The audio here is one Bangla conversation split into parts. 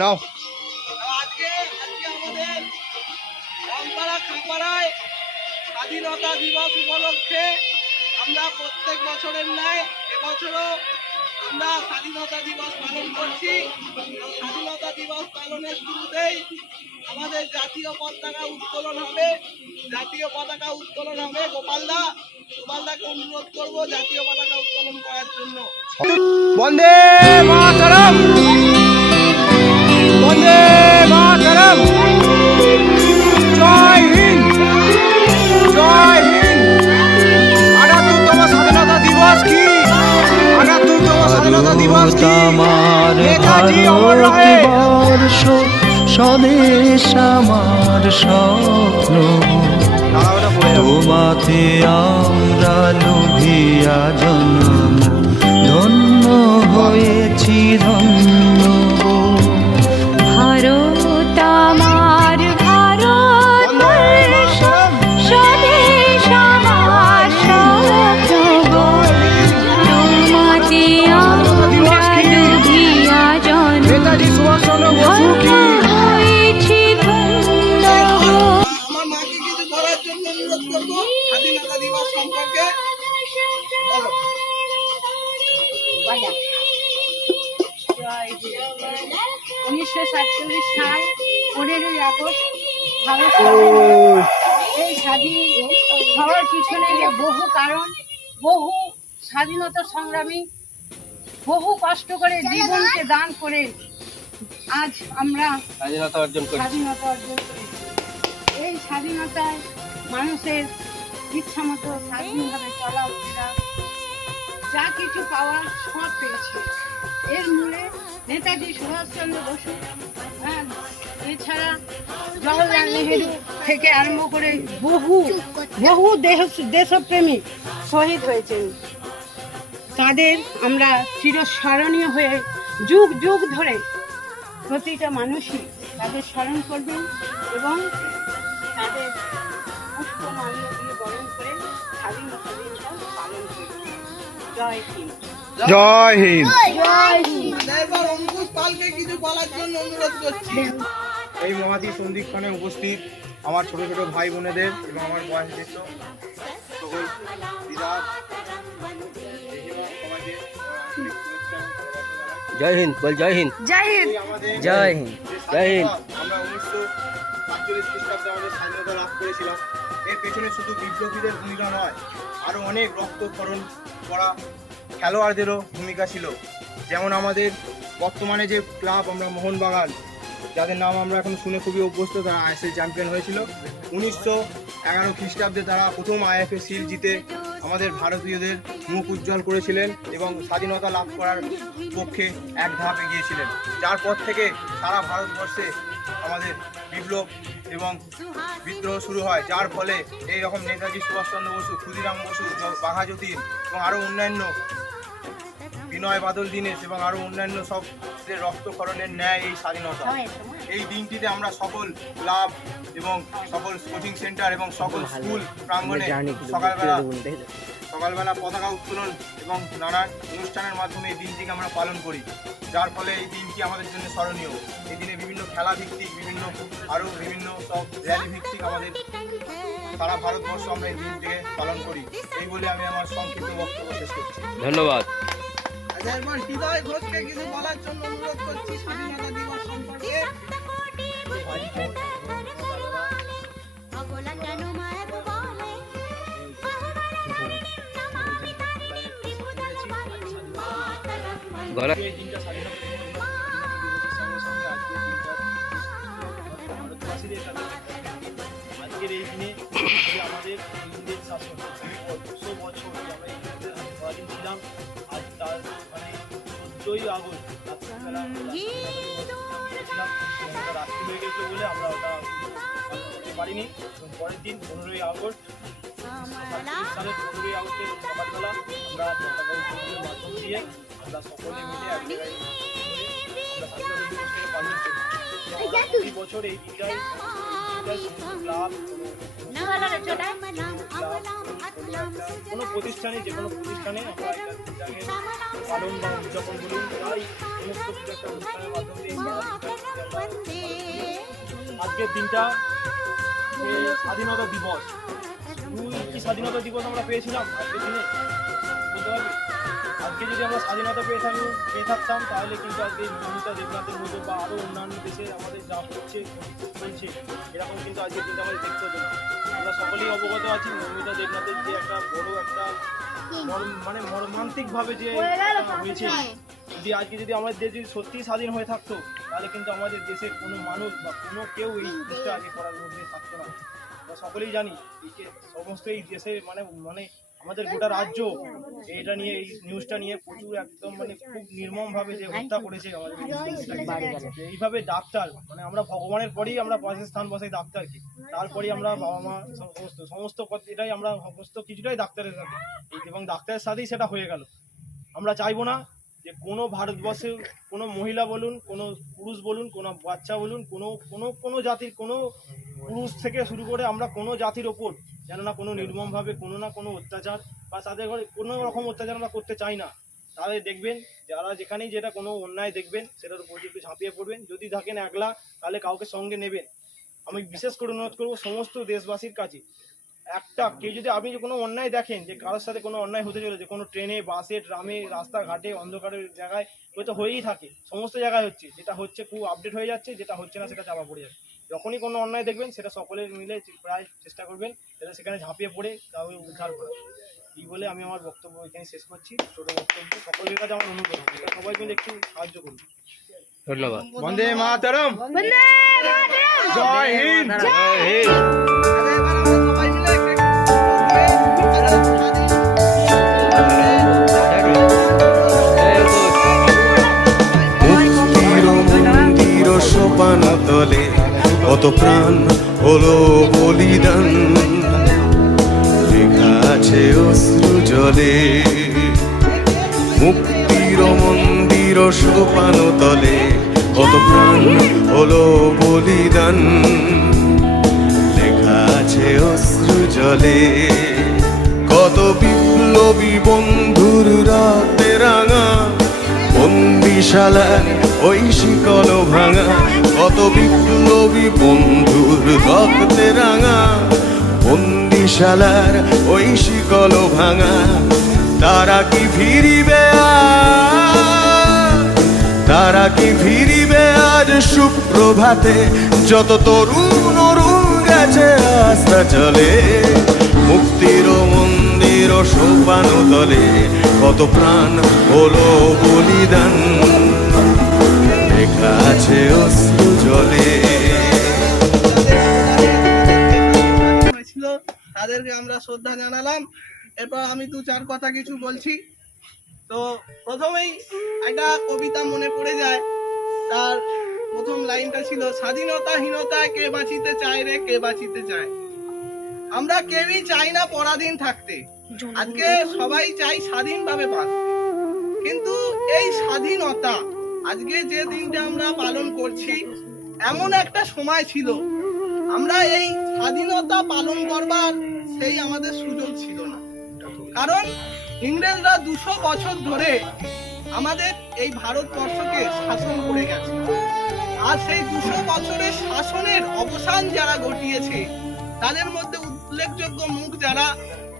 নাও। আজকে আমাদের রামপাড়া খাপাড়ায় স্বাধীনতা দিবস উপলক্ষে আমরা প্রত্যেক বছরের ন্যায় এবছরও আমরা স্বাধীনতা দিবস পালন করছি। স্বাধীনতা দিবস পালনের শুরুতেই আমাদের জাতীয় পতাকা উত্তোলন হবে। গোপালদাকে অনুরোধ করবো জাতীয় পতাকা উত্তোলন করার জন্য। বন্দে মাতরম, বন্দে মাতরম, জয় হিন্দ, জয় হিন্দ। ৭৮তম স্বাধীনতা দিবস কি, ৭৮তম স্বাধীনতা দিবস কি, নেতাজি অমর রহে। স্বদেশ আমার স্বপ্ন, তোমাতে আমরা লোভিয়া জন্ম, ধন্য হয়েছি ধন্য। ভারত আমার ভারতবর্ষ, স্বদেশ আমার স্বপ্ন, তোমাতে আমরা লোভিয়া জন্ম, নেতাজি সুভাষচন্দ্র বসু কি। হয়েছি ধন্য। আমার মাকে কিছু বলার জন্য অনুরোধ করবো স্বাধীনতা দিবস সম্পর্কে। 1947 সাল 15ই আগস্ট ভারত এই স্বাধীন হওয়ার পিছনে যে বহু কারণ, বহু স্বাধীনতা সংগ্রামী বহু কষ্ট করে জীবনকে দান করে আজ আমরা স্বাধীনতা অর্জন করি। এই স্বাধীনতায় মানুষের ইচ্ছা মতো স্বাধীনভাবে চলাফেরা যা কিছু পাওয়ার সব পেয়েছে। এর মূলে নেতাজি সুভাষচন্দ্র বসু, এছাড়া জওহরলাল নেহেরু থেকে আরম্ভ করে বহু দেশপ্রেমী শহীদ হয়েছেন। তাদের আমরা চিরস্মরণীয় হয়ে যুগ যুগ ধরে প্রতিটা মানুষই তাদের স্মরণ করবেন এবং তাদের পুষ্পমাল্য দিয়ে বরণ করে স্বাধীনতা দিবস পালন করবেন। জয় হিন্দ, জয় হিন্দ। এবার অঙ্কুশ পালকে কিছু বলার জন্য অনুরোধ করছি। এই মহাতি সন্ধিক্ষণে উপস্থিত আমার ছোট ছোট ভাই বোনেদের এবং আমার বয়স জ্যেষ্ঠ সকল দিদা, সবাইকে জয় হিন্দ, বল জয় হিন্দ, জয় হিন্দ, জয় হিন্দ, জয় হিন্দ। আমরা 1947 খ্রিস্টাব্দে আমাদের স্বাধীনতা লাভ করেছিলাম। এর পেছনে শুধু বিপ্লবীদের ভূমিকা নয়, আরও অনেক রক্তক্ষরণ করা খেলোয়াড়দেরও ভূমিকা ছিল। যেমন আমাদের বর্তমানে যে ক্লাব আমরা মোহনবাগান, যাদের নাম আমরা এখন শুনে খুবই অভ্যস্ত, তারা আইএসএল চ্যাম্পিয়ন হয়েছিল। 1911 খ্রিস্টাব্দে তারা প্রথম আইএফএ সিল জিতে আমাদের ভারতীয়দের মুখ উজ্জ্বল করেছিলেন এবং স্বাধীনতা লাভ করার পক্ষে এক ধাপ এগিয়েছিলেন। যার পর থেকে সারা ভারতবর্ষে আমাদের বিপ্লব এবং বিদ্রোহ শুরু হয়, যার ফলে এই রকম নেতাজি সুভাষচন্দ্র বসু, ক্ষুদিরাম বসু, বাঘাযতীন এবং আরও অন্যান্য বিনয় বাদল দীনেশ এবং আরও অন্যান্য সব রক্তক্ষরণের ন্যায় এই স্বাধীনতা। এই দিনটিতে আমরা সকল ক্লাব এবং সকল কোচিং সেন্টার এবং সকল স্কুল প্রাঙ্গণে সকালবেলা পতাকা উত্তোলন এবং নানান অনুষ্ঠানের মাধ্যমে এই দিনটিকে আমরা পালন করি, যার ফলে এই দিনটি আমাদের জন্য স্মরণীয়। এই দিনে বিভিন্ন খেলা ভিত্তিক, আরও বিভিন্ন সব র্যালি ভিত্তিক আমাদের সারা ভারতবর্ষ আমরা এই দিনটিকে পালন করি। এই বলে আমি আমার সংক্ষিপ্ত বক্তব্য শেষ করছি। ধন্যবাদ। এবার হৃদয় ঘোষকে কিছু বলার জন্য অনুরোধ করছি স্বাধীনতা দিবস সম্পর্কে। আজকের এই দিনে আমাদের ইংরেজ শাসন 200 বছর আমরা ইংরেজদের স্বাধীন ছিলাম। আজ তার 14ই আগস্ট রাত্রিবেলা রাত্রি হয়ে গেছিল বলে আমরা ওটা করতে পারিনি। এবং পরের দিন 15ই আগস্ট সালের 15ই আগস্টের সকালবেলা আমরা পতাকা উত্তোলনের মাধ্যম দিয়ে আমরা সকলে মিলে এক জায়গায় আমরা স্বাধীনতা দিবসটাকে পালন করি। প্রতি বছর এই দিনটাই ক্লাব কোনো প্রতিষ্ঠানে যে কোনো প্রতিষ্ঠানে আমরা এটা দিনটাকে পালন বা উদযাপন বলুন তাই সমস্ত কিছু একটা অনুষ্ঠানের মাধ্যমে এই আজকের দিনটা যে স্বাধীনতা দিবস কি স্বাধীনতা দিবস আমরা পেয়েছিলাম আজকের দিনে বলতে পারবে? আজকে যদি আমরা স্বাধীনতা পেয়ে থাকতাম তাহলে কিন্তু আজকে মমতা দেবনাথের মতো বা আরও অন্যান্য দেশে আমাদের যা হচ্ছে চলছে এরকম কিন্তু আজকের দিনটা আমাদের দেখতে হতো না। আমরা সকলেই অবগত আছি মমতা দেবনাথের যে একটা বড় একটা মানে মর্মান্তিকভাবে যে হয়েছে, যদি আজকে যদি আমাদের দেশ যদি সত্যিই স্বাধীন হয়ে থাকতো তাহলে কিন্তু আমাদের দেশের কোনো মানুষ বা কোনো কেউ এই জিনিসটা আগে করার মধ্যে থাকতো না। আমরা সকলেই জানি সমস্ত এই দেশে মানে আমাদের গোটা রাজ্য এটা নিয়ে এই নিউজটা নিয়ে প্রচুর একদম মানে খুব নির্মমভাবে যে হত্যা করেছে আমাদের এইভাবে ডাক্তার মানে আমরা ভগবানের পরেই আমরা পাশে স্থান বসাই ডাক্তারকে, তারপরেই আমরা বাবা মা সমস্ত এটাই আমরা সমস্ত কিছুটাই ডাক্তারের সাথে এবং ডাক্তারের সাথেই সেটা হয়ে গেল। আমরা চাইবো না যে কোনো ভারতবর্ষে কোনো মহিলা বলুন কোনো পুরুষ বলুন কোনো বাচ্চা বলুন কোনো জাতির কোনো পুরুষ থেকে শুরু করে আমরা কোনো জাতির ওপর যেন না কোনো নির্মমভাবে কোনো না কোনো অত্যাচার বা তাদের ঘরে কোনো রকম অত্যাচার আমরা করতে চাই না। তাহলে দেখবেন যারা যেখানেই যেটা কোনো অন্যায় দেখবেন সেটার উপর একটু ঝাঁপিয়ে পড়বেন, যদি থাকেন একলা তাহলে কাউকে সঙ্গে নেবেন। আমি বিশেষ করে অনুরোধ করবো সমস্ত দেশবাসীর কাছে একটা কেউ যদি আপনি কোনো অন্যায় দেখেন যে কারোর সাথে কোনো অন্যায় হতে চলেছে কোনো ট্রেনে বাসে ট্রামে রাস্তাঘাটে অন্ধকারের জায়গায় হয়তো হয়েই থাকে, সমস্ত জায়গায় হচ্ছে, যেটা হচ্ছে খুব আপডেট হয়ে যাচ্ছে, যেটা হচ্ছে না সেটা চাপা পড়ে যাচ্ছে। যখনই কোনো অন্যায় দেখবেন সেটা সকলে মিলে প্রায় চেষ্টা করবেন যাতে সেখানে ঝাঁপিয়ে পড়ে কাউকে উদ্ধার করা। এই বলে আমি আমার বক্তব্য এখানে শেষ করছি। ছোটো বক্তব্য সকলের কাছে আমার অনুরোধ সবাই মিলে একটু সাহায্য করুন। ধন্যবাদ। বন্দে মাতরম, জয় হিন্দ। জয় হিন্দ। এবার আমরা সবাই মিলে মন্দির সোপান তলে কত প্রাণ হলো বলিদান, লেখা আছে অশ্রু জলে। মুক্তির মন্দির সোপান তলে কত প্রাণ হলো বলিদান, লেখা আছে অশ্রু জলে। কত বিপ্লবী বন্ধুর রাতে রাঙা বন্দিশালার ওই শিকল ভাঙা, কত বিপ্লবী বন্ধুর রক্তে রাঙা বন্দিশালার ওই শিকল ভাঙা। তারা কি ফিরিবে তারা কি ফিরিবে আজ সুপ্রভাতে, যত তরুণ অরুণ গেছে আস্থা চলে। মুক্তির মন্দির সোপান তলে কত প্রাণ হলো বলিদান, লেখা আছে অশ্রু জলে। হয়েছিল তাদেরকে আমরা শ্রদ্ধা জানালাম। এরপর আমি দু চার কথা কিছু বলছি। তো প্রথমেই একটা কবিতা মনে পড়ে যায়, তার প্রথম লাইনটা ছিল স্বাধীনতাহীনতায় কে বাঁচিতে চায় রে কে বাঁচিতে চায়। আমরা কেউই চাই না পরাধীন থাকতে, আজকে সবাই চাই স্বাধীনভাবে বাঁচতে। কিন্তু এই স্বাধীনতা আজকে যে দিনটা আমরা পালন করছি এমন একটা সময় ছিল আমরা এই স্বাধীনতা পালন করবার সেই আমাদের সুযোগ ছিল না। কারণ ইংরেজরা 200 বছর ধরে আমাদের এই ভারতবর্ষকে শাসন করে গেছে। আর সেই 200 বছরের শাসনের অবসান যারা ঘটিয়েছে তাদের মধ্যে উল্লেখযোগ্য মুখ যারা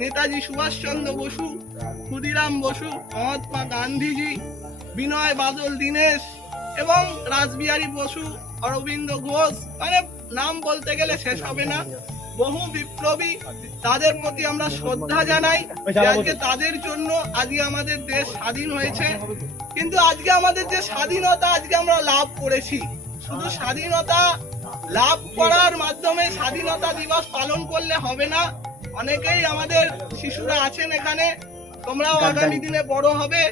নেতাজি সুভাষচন্দ্র বসু, ক্ষুদিরাম বসু, মহাত্মা গান্ধীজি, বিনয় বাদল দীনেশ এবং রাসবিহারী বসু, অরবিন্দ ঘোষ, মানে নাম বলতে গেলে শেষ হবে না। বহু বিপ্লবী, তাদের প্রতি আমরা শ্রদ্ধা জানাই। আজকে তাদের জন্য আজকে আমাদের দেশ স্বাধীন হয়েছে। কিন্তু আজকে আমাদের যে স্বাধীনতা আজকে আমরা লাভ করেছি, শুধু স্বাধীনতা লাভ করার মাধ্যমে স্বাধীনতা দিবস পালন করলে হবে না। অনেকেই আমাদের শিশুরা আছেন এখানে, তোমরাও আগামী দিনে বড় হবে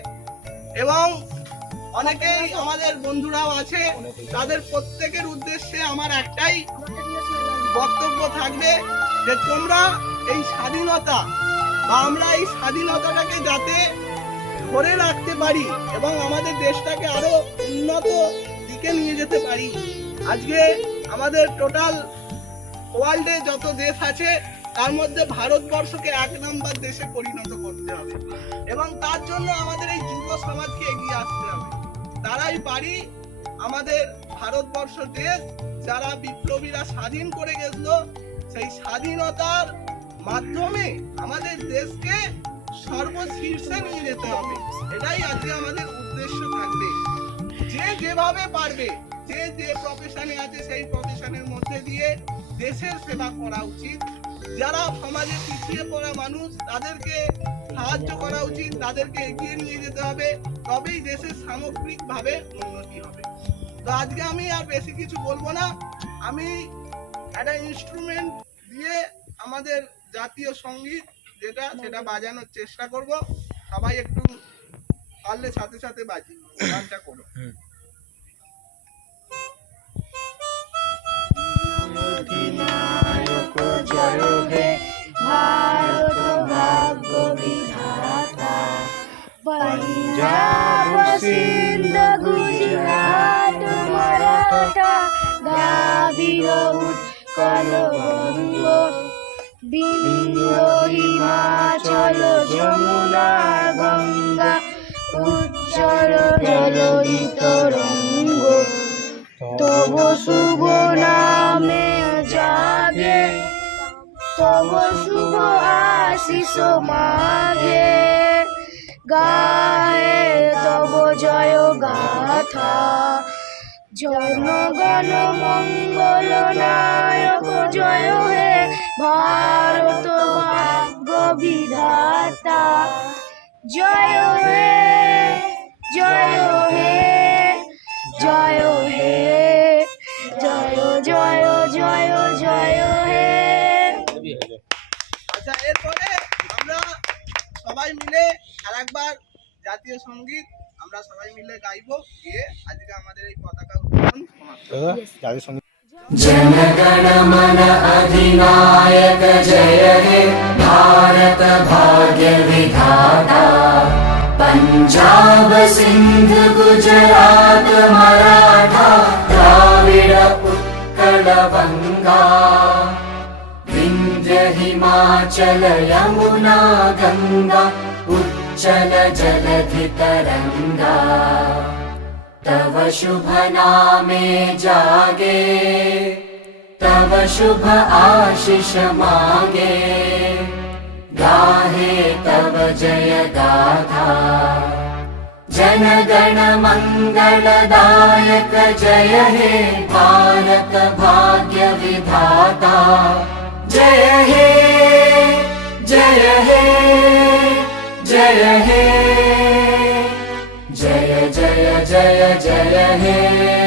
এবং অনেকেই আমাদের বন্ধুরাও আছে, তাদের প্রত্যেকের উদ্দেশ্যে আমার একটাই বক্তব্য থাকবে যে তোমরা এই স্বাধীনতা বা আমরা এই স্বাধীনতাটাকে যাতে ধরে রাখতে পারি এবং আমাদের দেশটাকে আরো উন্নত দিকে নিয়ে যেতে পারি। আজকে আমাদের টোটাল ওয়ার্ল্ডে যত দেশ আছে তার মধ্যে ভারতবর্ষকে 1 নম্বর দেশে পরিণত করতে হবে এবং তার জন্য আমাদের এই যুব সমাজকে এগিয়ে আসতে হবে। তারাই পারি আমাদের ভারতবর্ষ দেশ, যারা বিপ্লবীরা স্বাধীন করে গেছিল, সেই স্বাধীনতার মাধ্যমে আমাদের দেশকে সর্বশীর্ষে নিয়ে যেতে হবে। এটাই আজকে আমাদের উদ্দেশ্য থাকবে। যে যেভাবে পারবে, যে যে প্রফেশনে আছে সেই প্রফেশনের মধ্যে দিয়ে দেশের সেবা করা উচিত। যারা সমাজে পিছিয়ে পড়া মানুষ তাদেরকে সাহায্য করা উচিত, তাদেরকে এগিয়ে নিয়ে যেতে হবে, তবেই দেশের সামগ্রিকভাবে উন্নতি হবে। তো আজকে আমি আর বেশি কিছু বলবো না, আমি একটা ইনস্ট্রুমেন্ট দিয়ে আমাদের জাতীয় সঙ্গীত সেটা বাজানোর চেষ্টা করব। সবাই একটু পারলে সাথে সাথে বাজি গানটা করো। জয় হে ভারত ভাগ্য বিধাতা, পঞ্জাব সিন্ধ গুজরাট মারাঠা, দ্রাবিড় উৎকল বঙ্গ, বিন্ধ্য হিমাচল যমুনা গঙ্গা, উজ্জ্বল জলধিত রঙ্গ, তব শুভ নামে জাগে, তব শুভ আশিস মাগে, গায়ে তব জয় গাথা, জনগণ মঙ্গল নায়ক জয় হে ভারত ভাগ্য বিধাতা, জয় হে জয় হে জয় হে জয় জয় জয় জয় হে। আচ্ছা, এরপরে আমরা সবাই মিলে আরেকবার জাতীয় সঙ্গীত আমরা সবাই মিলে গাইবো, গিয়ে আজকে আমাদের এই পতাকা উত্তোলন সমাপ্ত। जनगण मन अधिनायक जय हे भारत भाग्य विधाता, पंजाब सिंध गुजरात मराठा, द्राविड़ उत्कल बंगा, विंध्य हिमाचल यमुना गंगा, उज्जल जलधि तरंगा, तव शुभ नामे जागे, तव शुभ आशीष मागे, गाहे तव जय गाथा, जन गण मंगलदायक जय हे भारत भाग्य विधाता, जय हे जय हे जय हे जय जय जय जय हे।